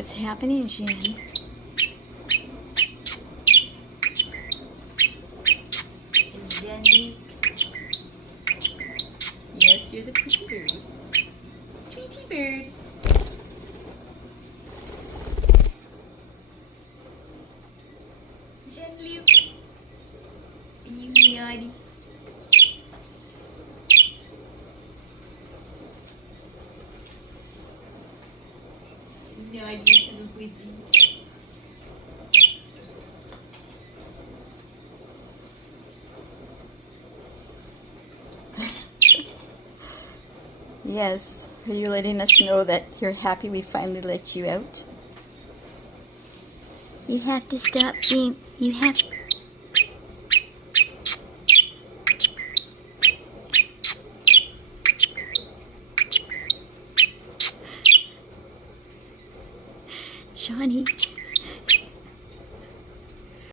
What's happening, Jen? Jonnie. Yes, you're the pretty bird. Tweety bird. Jonnie. You naughty. Naughty little budgie. Yes, are you letting us know that you're happy we finally let you out? You have to stop being, you have... Jonnie.